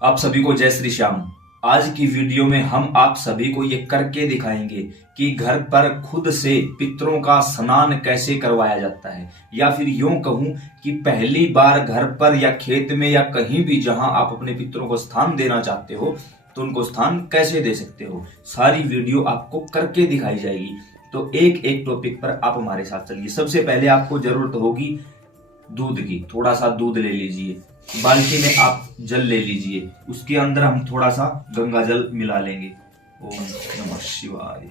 आप सभी को जय श्री श्याम। आज की वीडियो में हम आप सभी को ये करके दिखाएंगे कि घर पर खुद से पितरों का स्नान कैसे करवाया जाता है, या फिर यूं कहूं कि पहली बार घर पर या खेत में या कहीं भी जहां आप अपने पितरों को स्थान देना चाहते हो तो उनको स्थान कैसे दे सकते हो। सारी वीडियो आपको करके दिखाई जाएगी। तो एक एक टॉपिक पर आप हमारे साथ चलिए। सबसे पहले आपको जरूरत होगी दूध की। थोड़ा सा दूध ले लीजिए, बाल्टी में आप जल ले लीजिए, उसके अंदर हम थोड़ा सा गंगा जल मिला लेंगे। ओम नमः शिवाय।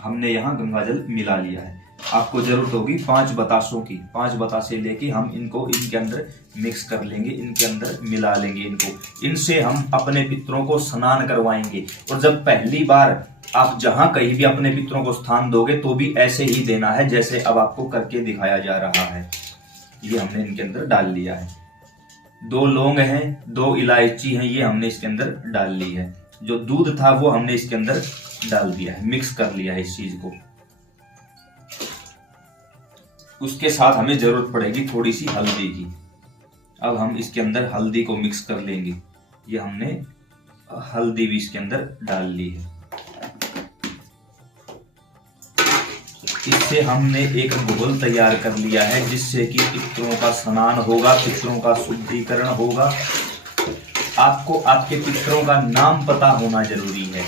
हमने यहाँ गंगा जल मिला लिया है। आपको जरूरत होगी 5 बतासों की। 5 बतासे लेके हम इनको इनके अंदर मिक्स कर लेंगे, इनके अंदर मिला लेंगे इनको। इनसे हम अपने पितरों को स्नान करवाएंगे। और जब पहली बार आप जहां कहीं भी अपने पितरों को स्थान दोगे तो भी ऐसे ही देना है जैसे अब आपको करके दिखाया जा रहा है। ये हमने इनके अंदर डाल लिया है। 2 लौंग हैं, 2 इलायची हैं, ये हमने इसके अंदर डाल ली है। जो दूध था वो हमने इसके अंदर डाल दिया है, मिक्स कर लिया है इस चीज को। उसके साथ हमें जरूरत पड़ेगी थोड़ी सी हल्दी की। अब हम इसके अंदर हल्दी को मिक्स कर लेंगे। ये हमने हल्दी भी इसके अंदर डाल ली है। इससे हमने एक घोल तैयार कर लिया है जिससे कि पितरों का स्नान होगा, पितरों का शुद्धिकरण होगा। आपको आपके पितरों का नाम पता होना जरूरी है,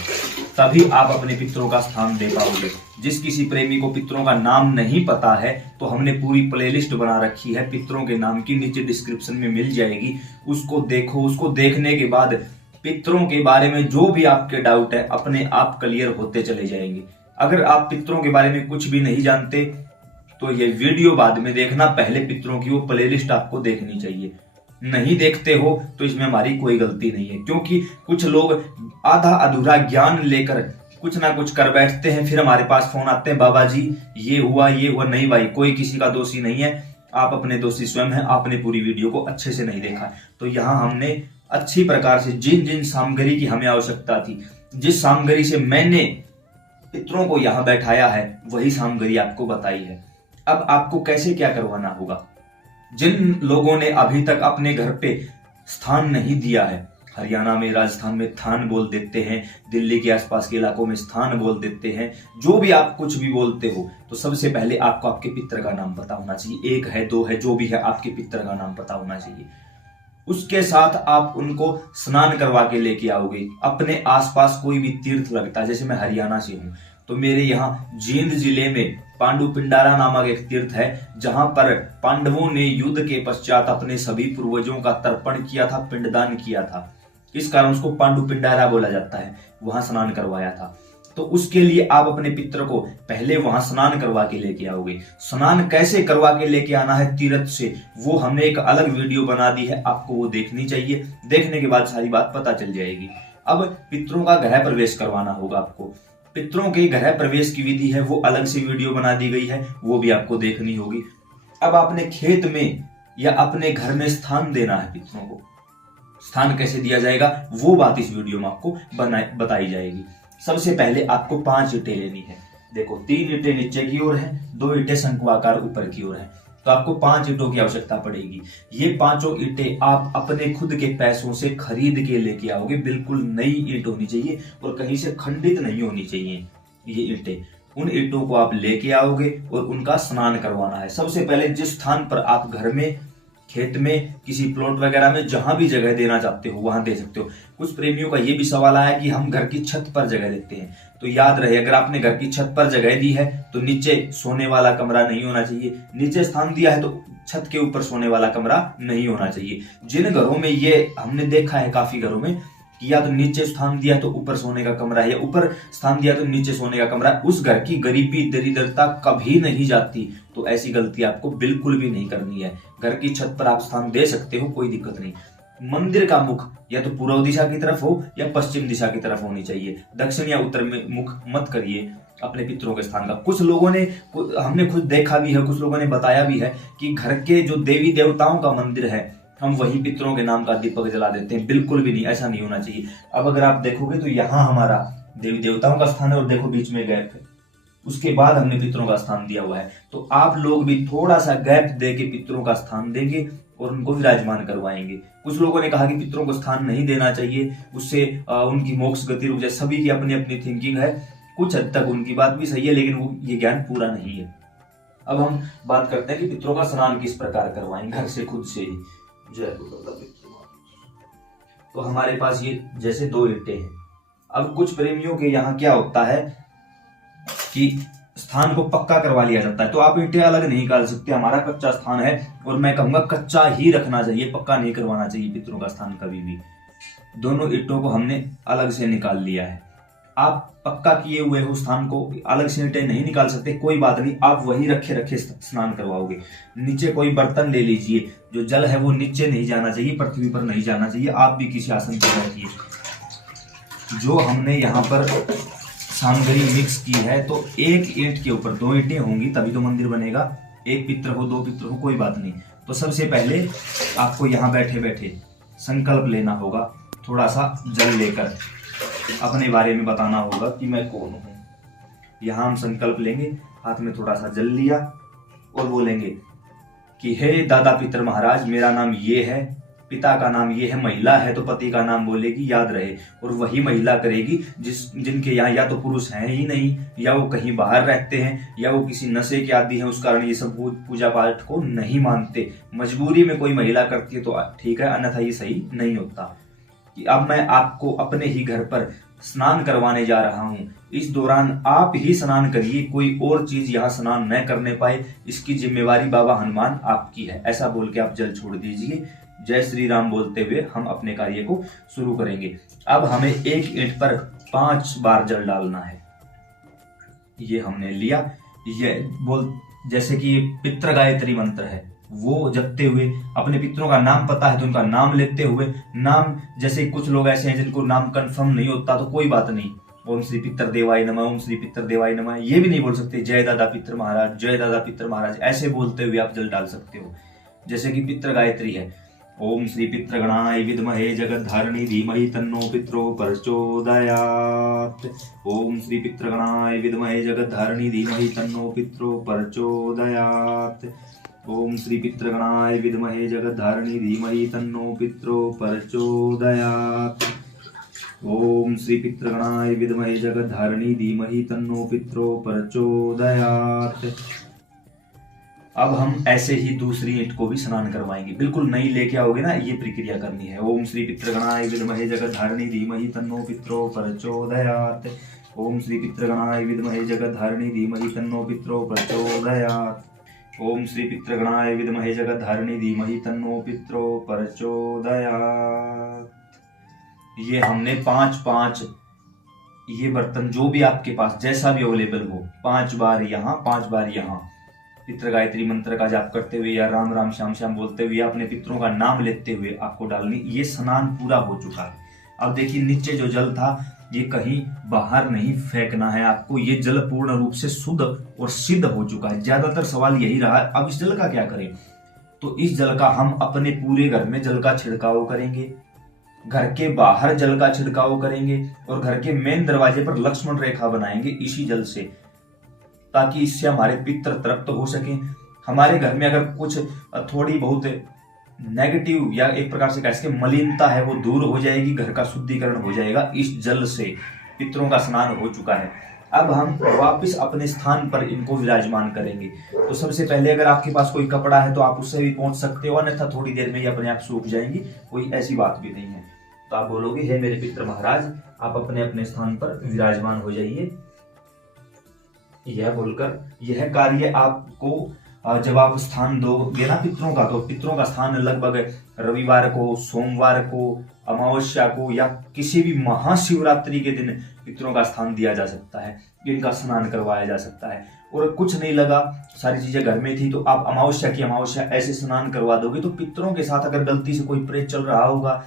तभी आप अपने पितरों का स्थान दे पाओगे। जिस किसी प्रेमी को पितरों का नाम नहीं पता है तो हमने पूरी प्लेलिस्ट बना रखी है पितरों के नाम की, नीचे डिस्क्रिप्शन में मिल जाएगी। उसको देखो, उसको देखने के बाद पितरों के बारे में जो भी आपके डाउट है अपने आप क्लियर होते चले जाएंगे। अगर आप पितरों के बारे में कुछ भी नहीं जानते तो ये वीडियो बाद में देखना, पहले पितरों की वो प्लेलिस्ट आपको देखनी चाहिए। नहीं देखते हो तो इसमें हमारी कोई गलती नहीं है, क्योंकि कुछ लोग आधा अधूरा ज्ञान लेकर कुछ ना कुछ कर बैठते हैं, फिर हमारे पास फोन आते हैं, बाबा जी ये हुआ ये हुआ। नहीं भाई, कोई किसी का दोषी नहीं है, आप अपने दोषी स्वयं हैं। आपने पूरी वीडियो को अच्छे से नहीं देखा। तो यहाँ हमने अच्छी प्रकार से जिन जिन सामग्री की हमें आवश्यकता थी, जिस सामग्री से मैंने पितरों को यहां बैठाया है, वही सामग्री आपको बताई है। अब आपको कैसे क्या करवाना होगा। जिन लोगों ने अभी तक अपने घर पे स्थान नहीं दिया है, हरियाणा में, राजस्थान में स्थान बोल देते हैं, दिल्ली के आसपास के इलाकों में स्थान बोल देते हैं, जो भी आप कुछ भी बोलते हो, तो सबसे पहले आपको आपके पितर का नाम पता होना चाहिए। 1 है 2 है जो भी है, आपके पितर का नाम पता होना चाहिए। उसके साथ आप उनको स्नान करवा के लेके आओगे। अपने आसपास कोई भी तीर्थ लगता है, जैसे मैं हरियाणा से हूं तो मेरे यहाँ जींद जिले में पांडु पिंडारा नामक एक तीर्थ है, जहां पर पांडवों ने युद्ध के पश्चात अपने सभी पूर्वजों का तर्पण किया था, पिंडदान किया था। इस कारण उसको पांडु पिंडारा बोला जाता है। वहां स्नान करवाया था। तो उसके लिए आप अपने पितर को पहले वहां स्नान करवा के लेके आओगे। स्नान कैसे करवा के लेके आना है तीर्थ से, वो हमने एक अलग वीडियो बना दी है, आपको वो देखनी चाहिए। देखने के बाद सारी बात पता चल जाएगी। अब पितरों का गृह प्रवेश करवाना होगा आपको। पितरों के गृह प्रवेश की विधि है, वो अलग से वीडियो बना दी गई है, वो भी आपको देखनी होगी। अब आपने खेत में या अपने घर में स्थान देना है पितरों को। स्थान कैसे दिया जाएगा वो बात इस वीडियो में आपको बताई जाएगी। सबसे पहले आपको 5 ईंटें लेनी है। देखो 3 ईंटें नीचे की ओर है, 2 ईंटें शंकुआकार ऊपर की ओर है, तो आपको 5 ईंटों की आवश्यकता पड़ेगी। ये 5 ईंटें आप अपने खुद के पैसों से खरीद के लेके आओगे। बिल्कुल नई ईंट होनी चाहिए और कहीं से खंडित नहीं होनी चाहिए ये ईंटें। उन ईंटों को आप लेके आओगे और उनका स्नान करवाना है। सबसे पहले जिस स्थान पर आप घर में, खेत में, किसी प्लॉट वगैरह में जहां भी जगह देना चाहते हो वहां दे सकते हो। कुछ प्रेमियों का ये भी सवाल आया कि हम घर की छत पर जगह देते हैं, तो याद रहे, अगर आपने घर की छत पर जगह दी है तो नीचे सोने वाला कमरा नहीं होना चाहिए। नीचे स्थान दिया है तो छत के ऊपर सोने वाला कमरा नहीं होना चाहिए। जिन घरों में ये हमने देखा है, काफी घरों में, कि या तो नीचे स्थान दिया तो ऊपर सोने का कमरा है, या ऊपर स्थान दिया तो नीचे सोने का कमरा, उस घर की गरीबी दरिद्रता कभी नहीं जाती। तो ऐसी गलती आपको बिल्कुल भी नहीं करनी है। घर की छत पर आप स्थान दे सकते हो, कोई दिक्कत नहीं। मंदिर का मुख या तो पूर्व दिशा की तरफ हो या पश्चिम दिशा की तरफ होनी चाहिए। दक्षिण या उत्तर में मुख मत करिए अपने पितरों के स्थान का। कुछ लोगों ने, हमने खुद देखा भी है, कुछ लोगों ने बताया भी है कि घर के जो देवी देवताओं का मंदिर है हम वही पितरों के नाम का दीपक जला देते हैं। बिल्कुल भी नहीं, ऐसा नहीं होना चाहिए। अब अगर आप देखोगे तो यहाँ हमारा देवी देवताओं का स्थान है और देखो बीच में गैप है, उसके बाद हमने पितरों का स्थान दिया हुआ है। तो आप लोग भी थोड़ा सा गैप दे के पितरों का स्थान देंगे और उनको विराजमान करवाएंगे। कुछ लोगों ने कहा कि पितरों को स्थान नहीं देना चाहिए, उससे उनकी मोक्ष गति रुक जाए। सभी की अपनी अपनी थिंकिंग है, कुछ हद तक उनकी बात भी सही है, लेकिन वो ये ज्ञान पूरा नहीं है। अब हम बात करते हैं कि पितरों का स्नान किस प्रकार करवाएं, घर से खुद से ही। जय तो हमारे पास ये जैसे 2 ईंटें हैं। अब कुछ प्रेमियों के यहाँ क्या होता है कि स्थान को पक्का करवा लिया जाता है, तो आप ईंटें अलग नहीं निकाल सकते। हमारा कच्चा स्थान है और मैं कहूंगा कच्चा ही रखना चाहिए, पक्का नहीं करवाना चाहिए पितरों का स्थान कभी भी। दोनों ईंटों को हमने अलग से निकाल लिया है। आप पक्का किए हुए हो स्थान को अलग से ईंटें नहीं निकाल सकते, कोई बात नहीं, आप वही रखे रखे स्नान करवाओगे। नीचे कोई बर्तन ले लीजिए, जो जल है वो नीचे नहीं जाना चाहिए, पृथ्वी पर नहीं जाना चाहिए। आप भी किसी आसन पर बैठिए। जो हमने यहाँ पर सामग्री मिक्स की है, तो एक ईंट के ऊपर 2 ईंटें होंगी तभी तो मंदिर बनेगा। एक पित्र हो 2 पित्र हो कोई बात नहीं। तो सबसे पहले आपको यहाँ बैठे बैठे संकल्प लेना होगा, थोड़ा सा जल लेकर अपने बारे में बताना होगा कि मैं कौन हूं। यहाँ हम संकल्प लेंगे, हाथ में थोड़ा सा जल लिया और बोलेंगे कि हे दादा पितर महाराज, मेरा नाम ये है, पिता का नाम ये है, महिला है तो पति का नाम बोलेगी, याद रहे। और वही महिला करेगी जिनके यहाँ या तो पुरुष हैं ही नहीं, या वो कहीं बाहर रहते हैं, या वो किसी नशे के आदी हैं, उस कारण ये सब पूजा पाठ को नहीं मानते। मजबूरी में कोई महिला करती है तो ठीक है, अन्यथा ये सही नहीं होता। कि अब मैं आपको अपने ही घर पर स्नान करवाने जा रहा हूं, इस दौरान आप ही स्नान करिए, कोई और चीज यहाँ स्नान न करने पाए, इसकी जिम्मेवारी बाबा हनुमान आपकी है। ऐसा बोल के आप जल छोड़ दीजिए। जय श्री राम बोलते हुए हम अपने कार्य को शुरू करेंगे। अब हमें एक ईंट पर 5 बार जल डालना है। ये हमने लिया। ये बोल जैसे कि पितृ गायत्री मंत्र है, वो जपते हुए अपने पितरों का नाम पता है तो उनका नाम लेते हुए, नाम जैसे कुछ लोग ऐसे हैं जिनको नाम कंफर्म नहीं होता तो कोई बात नहीं, ओम श्री पितर देवाय नमः, ओम श्री पितर देवाय नमः, ये भी नहीं बोल सकते जय दादा पितर महाराज, जय दादा पितर महाराज, ऐसे बोलते हुए आप जल डाल सकते हो। जैसे कि पितृ गायत्री है, ओम श्री पितृ गणाय विद्महे जगद्धारिणी धीमहि तन्नो पितरो प्रचोदयात्, ओम श्री पितृ गणाय विद्महे जगद्धारिणी धीमहि तन्नो पितरो प्रचोदयात्, ओम श्री पितृ गणाय विद्महे जगद्धारिणी धीमहि तन्नो पितरो प्रचोदयात्, ओम श्री पितृ गणाय विद्महे जगद्धारिणी धीमहि तन्नो पितरो प्रचोदयात्। अब हम ऐसे ही दूसरी ईंट को भी स्नान करवाएंगे, बिल्कुल नई लेके आओगे ना, ये प्रक्रिया करनी है। ओम श्री पितृ गणाय विद्महे जगद्धारिणी धीमहि तन्नो पितरो प्रचोदयात्, ओम श्री पितृ गणाय विद्महे जगद्धारिणी धीमहि तन्नो पितरो प्रचोदयात्, ओम श्री पितृ गणाय विद्महे जगद्धारिणी धीमहि तन्नो पितरो प्रचोदयात्। ये हमने 5 ये बर्तन जो भी आपके पास जैसा भी अवेलेबल हो, 5 बार यहाँ 5 बार यहाँ पितृ गायत्री मंत्र का जाप करते हुए या राम राम श्याम श्याम बोलते हुए या अपने पितरों का नाम लेते हुए आपको डालनी। ये स्नान पूरा हो चुका है। अब देखिए नीचे जो जल था ये कहीं बाहर नहीं फेंकना है आपको, ये जल पूर्ण रूप से शुद्ध और सिद्ध हो चुका है। ज्यादातर सवाल यही रहा है अब इस जल का क्या करें, तो इस जल का हम अपने पूरे घर में जल का छिड़काव करेंगे, घर के बाहर जल का छिड़काव करेंगे और घर के मेन दरवाजे पर लक्ष्मण रेखा बनाएंगे इसी जल से, ताकि इससे हमारे पितृ तृप्त हो सके। हमारे घर में अगर कुछ थोड़ी बहुत नेगेटिव या एक प्रकार से कह सके मलिनता है वो दूर हो जाएगी, घर का शुद्धिकरण हो जाएगा इस जल से। पितरों का स्नान हो चुका है। अब हम वापस अपने स्थान पर इनको विराजमान करेंगे। तो सबसे पहले अगर आपके पास कोई कपड़ा है तो आप उससे भी पहुंच सकते हो, अन्यथा थोड़ी देर में ही अपने आप सूख जाएंगी, कोई ऐसी बात भी नहीं है। तो आप बोलोगे हे मेरे पितृ महाराज, आप अपने अपने स्थान पर विराजमान हो जाइए। यह बोलकर यह कार्य आपको जब आप स्थान दोगे ना पितरों का, तो पितरों का स्थान लगभग रविवार को, सोमवार को, अमावस्या को या किसी भी महाशिवरात्रि के दिन पितरों का स्थान दिया जा सकता है, इनका स्नान करवाया जा सकता है। और कुछ नहीं लगा, सारी चीजें घर में थी, तो आप अमावस्या की अमावस्या ऐसे स्नान करवा दोगे तो पितरों के साथ अगर गलती से कोई प्रेत चल रहा होगा,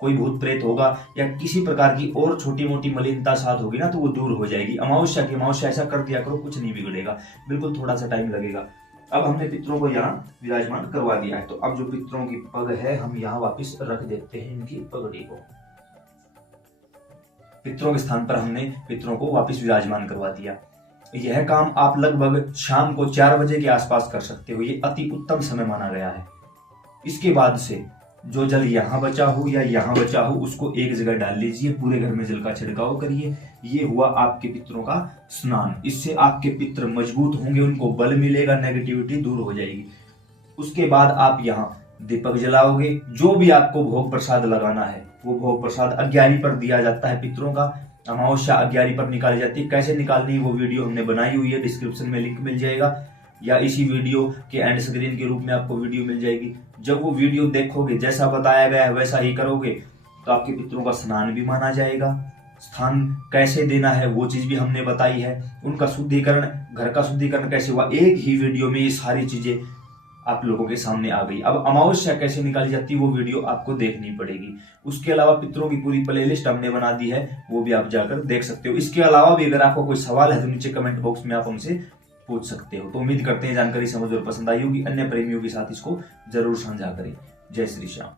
कोई भूत प्रेत होगा या किसी प्रकार की और छोटी मोटी मलिनता साथ होगी ना, तो वो दूर हो जाएगी। अमावस्या की अमावस्या ऐसा कर दिया करो, कुछ नहीं बिगड़ेगा, बिल्कुल थोड़ा सा टाइम लगेगा। अब हमने पितरों को यहाँ विराजमान करवा दिया है, तो अब जो पितरों की पग है हम यहाँ वापस रख देते हैं इनकी पगड़ी को। पितरों के स्थान पर हमने पितरों को वापस विराजमान करवा दिया। यह काम आप लगभग शाम को 4 बजे के आसपास कर सकते हो, ये अति उत्तम समय माना गया है। इसके बाद से जो जल यहाँ बचा हो या यहाँ बचा हो उसको एक जगह डाल लीजिए, पूरे घर में जल का छिड़काव करिए। ये हुआ आपके पितरों का स्नान। इससे आपके पितर मजबूत होंगे, उनको बल मिलेगा, नेगेटिविटी दूर हो जाएगी। उसके बाद आप यहाँ दीपक जलाओगे। जो भी आपको भोग प्रसाद लगाना है वो भोग प्रसाद अग्यारी पर दिया जाता है पितरों का। अमावस्या अग्यारी पर निकाली जाती है। कैसे निकालनी है वो वीडियो हमने बनाई हुई है, डिस्क्रिप्शन में लिंक मिल जाएगा या इसी वीडियो के एंड स्क्रीन के रूप में आपको वीडियो मिल जाएगी। जब वो वीडियो देखोगे, जैसा बताया गया है वैसा ही करोगे तो आपके पितरों का स्नान भी माना जाएगा। स्थान कैसे देना है वो चीज भी हमने बताई है। उनका शुद्धिकरण, घर का शुद्धिकरण कैसे हुआ, एक ही वीडियो में ये सारी चीजें आप लोगों के सामने आ गई। अब अमावस्या कैसे निकाली जाती है वो वीडियो आपको देखनी पड़ेगी। उसके अलावा पितरों की पूरी प्लेलिस्ट हमने बना दी है, वो भी आप जाकर देख सकते हो। इसके अलावा भी अगर आपको कोई सवाल है तो नीचे कमेंट बॉक्स में आप हमसे पूछ सकते हो। तो उम्मीद करते हैं जानकारी समझ और पसंद आई होगी। अन्य प्रेमियों के साथ इसको जरूर साझा करें। जय श्री श्याम।